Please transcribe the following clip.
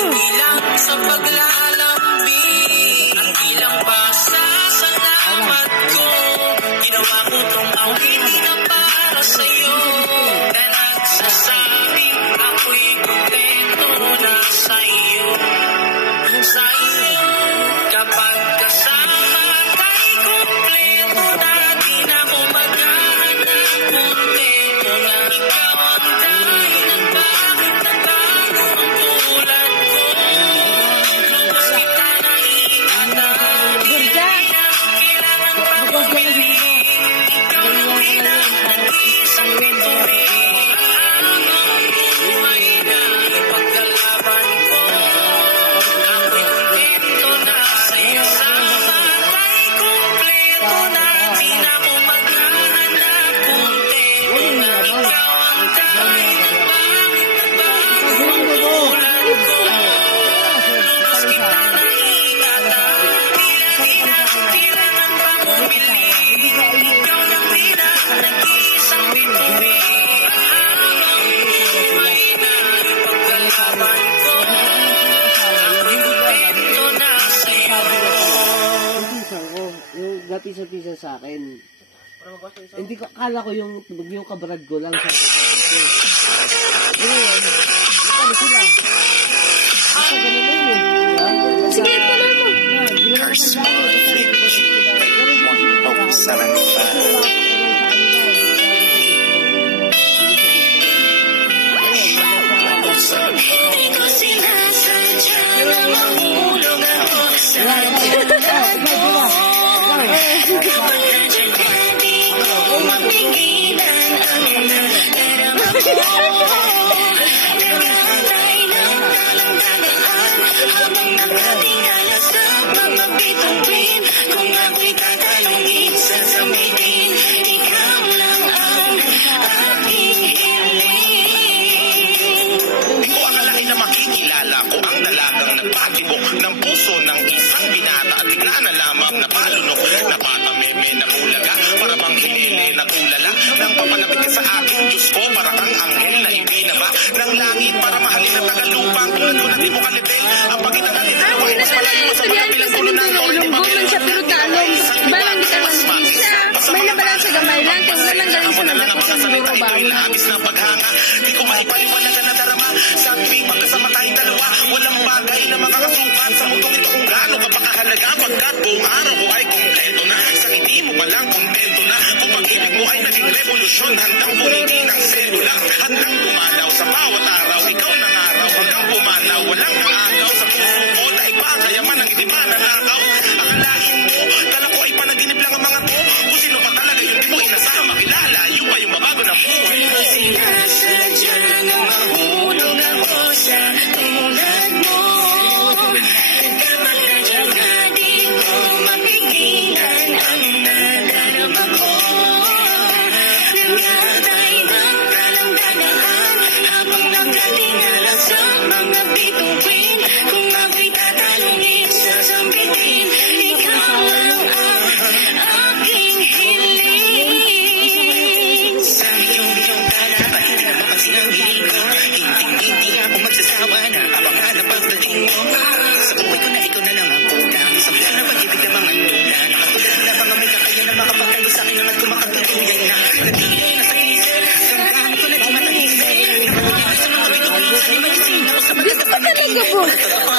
Hindi lang sa paglalambing ang ilang pasasalamat ko. Ginawa ko tong awit na para sa'yo, na nagsasabing ako'y kontento na sa'yo. Sa'yo, kapag kasama kay kompleto na, di na ko maghahanap kontento na. Ikaw ang dahilan bakit nagbago ang tulad ko. Lubos kita nakikita, di kailangan pag-uwi. Ikaw lang din ang nag-isang bituin. Alam mo, buhay na ipaglalaban ko. Ako'y kontento na sa'yo. Kay kompleto na, di na ko maghahanap kontento na. Ikaw ang dahilan bakit nagbago ang tulad ko. Lubos kita nakikita, di kailangan pag-uwi. Ikaw lang din ang nag-isang bituin. Alam mo, buhay na ipaglalaban ko. Ako'y kontento na sa'yo. Pinsan ko, yung gapisa-pisa sa akin. Hindi ko, akala ko yung kabrad ko lang sa akin. Ngayon, ano sila? Basta ganun mo yun. Sige, tuloy mo. Hindi ko sinasadya na mahulog ako sa tulad mo. Kapag nandiyan ka, di ko mapigilan ang nadarama ko. Nagkakantay lang ng tagaan habang nakatingala sa mga bituin. Kung ako'y tatanungin, sasabihin, ikaw lang ang aking hiling. Di ko akalain na makikilala ko ang dalagang nagpatibok ng puso ng isang binata at bigla na lamang napalunok na bata meme na bulaga para bang hinili na tulala nang papalapit ka sa akin. Diyos ko, para kang anghel na hindi na ba ng langit para mahalin ang tagalupang tulad ko na di mo kalibing ang pagitan ng dalawa ay mas malayo sa pagkapilang tulo ng tol di Ilunggo man siya pero talong. Balang di ka lang siya. May nabalan sa gamay lang. Kung walang galing sa nagdako sa siguro ba? Labis na paghanga, di ko maipaliwanagan na darama. Sa tuwing magkasama tayong dalawa, walang bagay na makakasukat sa mundong ito kung gaano kapakahalaga. Pagkat buong araw ko ay kompleto na, sa ngiti mo palang kontento na. Kung pag-ibig mo ay naging revolusyon, handang bumiti ng selula, handang dumalaw sa bawat araw. Ikaw ng araw, hanggang pumanaw, walang naagaw sa puso ko. Dahil ba kaya man ang hindi mananakaw. Akalain mo, kala ko ay panaginip lang ang mga to. Kung sino pa talaga yung di mo inasama, kilala, yung pa yung mabago ng buhay. Hindi ko sinasadya na mahulog ako sa tulad mo. Kapag nandiyan ka, di ko mapigilan ang nadarama ko. Nagkakantay ng kalandagaan habang nakatingala sa mga bituin. Kung ako'y tatanungin, sasabihin, ikaw lang ang aking hiling. Sa iyong tala, pati na napapansin ang hiling ko. Hindi nga ako magsasawa na abangan ang pagdating mo. Sa buhay ko na ikaw na lang ang kulang. Sa puso na pag-ibig na mga lula. Nakatulad na bang may kakayo na makapagtayo sa akin naman kumakatutuyay na. Nagtinig na sa inisip, kantaan ko na di matanisip. Nakatulad sa mga bituin, sa di magising ako sa pagkakapag Talaga po.